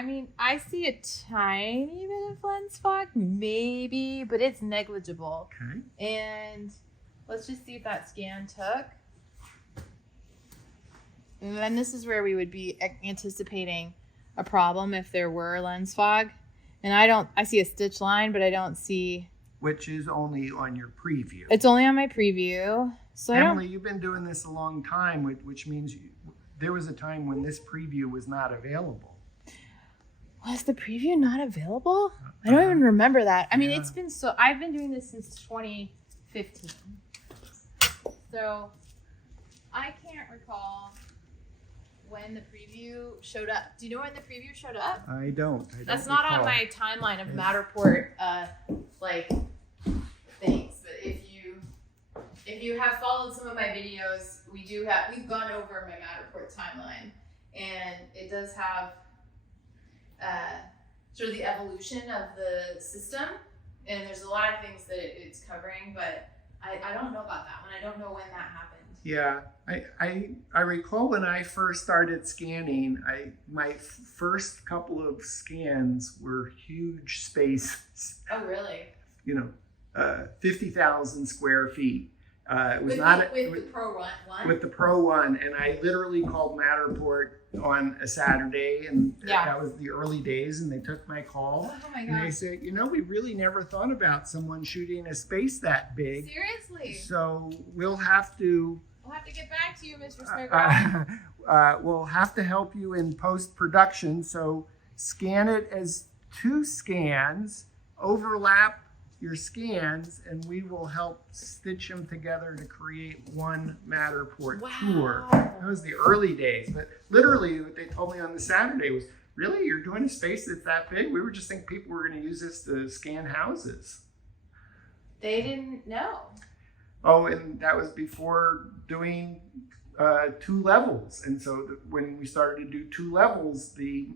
I mean, I see a tiny bit of lens fog, maybe, but it's negligible. Okay. And let's just see if that scan took. And then this is where we would be anticipating a problem if there were lens fog. And I see a stitch line, but I don't see. Which is only on your preview. It's only on my preview. So Emily, you've been doing this a long time, which means there was a time when this preview was not available. Was the preview not available? I don't even remember that. I mean, Yeah. I've been doing this since 2015. So I can't recall when the preview showed up. Do you know when the preview showed up? I don't. That's not on my timeline of Matterport things. But if you have followed some of my videos, we've gone over my Matterport timeline, and it does have sort of the evolution of the system, and there's a lot of things that it's covering, but I don't know about that one. I don't know when that happened. Yeah, I recall when I first started scanning, my first couple of scans were huge spaces. Oh, really? 50,000 square feet. It was with the Pro 1? With the Pro 1, and I literally called Matterport on a Saturday, and that was the early days, and they took my call. Oh my and they gosh. said, we really never thought about someone shooting a space that big. Seriously? So we'll have to get back to you, Mr. Snowgrass. we'll have to help you in post-production. So scan it as 2 scans, overlap your scans, and we will help stitch them together to create one Matterport tour. That was the early days, but literally what they told me on the Saturday was, really, you're doing a space that's that big? We were just thinking people were going to use this to scan houses. They didn't know. Oh, and that was before doing 2 levels. And so when we started to do 2 levels, the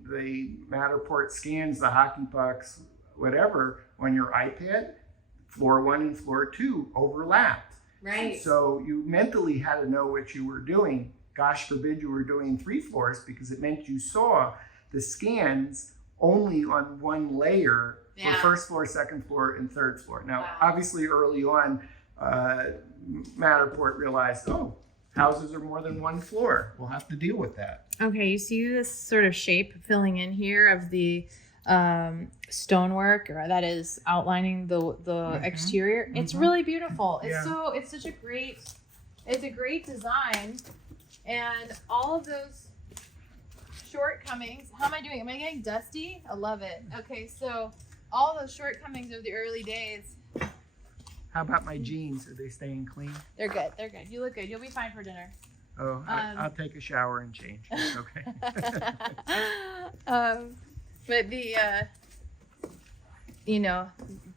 Matterport scans, the hockey pucks, whatever, on your iPad, floor 1 and floor 2 overlapped. Right. So you mentally had to know what you were doing. Gosh forbid you were doing 3 floors, because it meant you saw the scans only on one layer for first floor, second floor, and third floor. Now, obviously early on, Matterport realized, houses are more than 1 floor. We'll have to deal with that. Okay, you see this sort of shape filling in here of the stonework, or that is outlining the exterior. It's really beautiful. It's such a great design, and all of those shortcomings. How am I doing? Am I getting dusty? I love it. Okay, so all those shortcomings of the early days. How about my jeans? Are they staying clean? They're good. They're good. You look good. You'll be fine for dinner. Oh, I'll take a shower and change. It's okay. But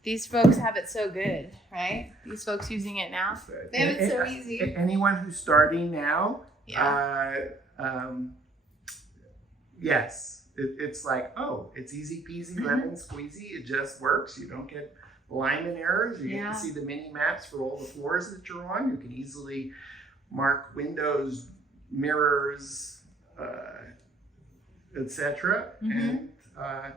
these folks have it so good, right? These folks using it now, they have it so easy. Anyone who's starting now, yes, it's like, it's easy peasy lemon squeezy. It just works. You don't get alignment errors. You get to see the mini maps for all the floors that you're on. You can easily mark windows, mirrors, etc. And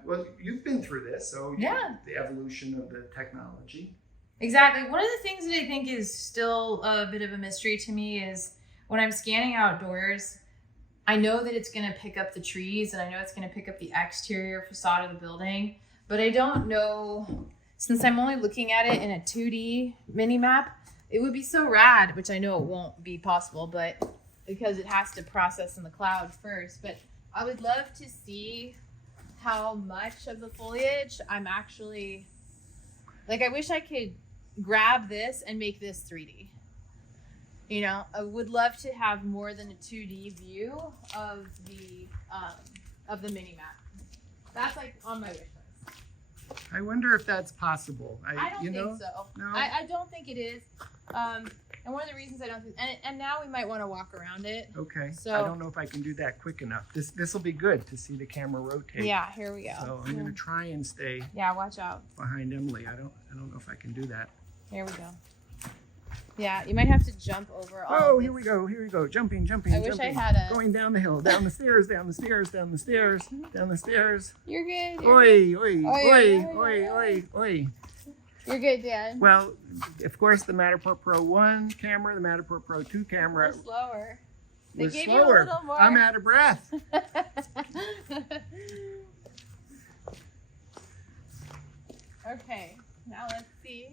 well, you've been through this, so the evolution of the technology. Exactly. One of the things that I think is still a bit of a mystery to me is when I'm scanning outdoors, I know that it's going to pick up the trees, and I know it's going to pick up the exterior facade of the building, but I don't know, since I'm only looking at it in a 2D mini map, it would be so rad, which I know it won't be possible, but because it has to process in the cloud first. But I would love to see how much of the foliage I'm actually, I wish I could grab this and make this 3D. I would love to have more than a 2D view of the mini map. That's on my wish list. I wonder if that's possible. I don't think so. No? I don't think it is. And one of the reasons I don't think, and now we might want to walk around it. Okay. So I don't know if I can do that quick enough. This will be good to see the camera rotate. Yeah, here we go. So I'm gonna try and stay. Yeah, watch out. Behind Emily. I don't know if I can do that. Here we go. Yeah, you might have to jump over all Oh, of here we go. Here we go. Jumping, jumping, I wish jumping. I had a... Going down the hill, down the stairs, down the stairs, down the stairs, down the stairs. You're good. Oi, oi, oi, oi, oi, oi, oi. You're good, Dad. Well, of course, the Matterport Pro 1 camera, the Matterport Pro 2 camera We're slower. They was gave slower. you a little more. I'm out of breath. Okay, now let's see.